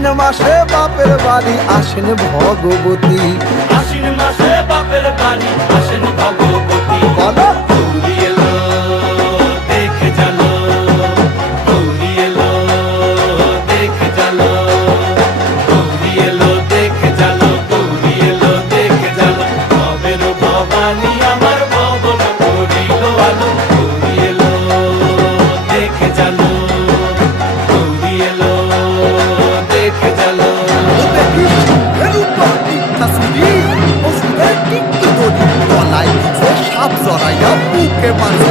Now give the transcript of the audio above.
আশ্বিন মাসে বাপের বাড়ি আসেন ভগবতী। আশ্বিন মাসে বাপের বাড়ি আসেন ভগবতী। বলো গৌরী এলো দেখে জানো, গৌরী এলো দেখে জানো, গৌরী এলো দেখে জানো, গৌরী এলো দেখে জানো। ভবের ভবানী আমার ভবন করিল আলো। গৌরী এলো দেখে জানো, গৌরী এলো দেখে জানো। সাপ জড়াইয়া বুকে মারছে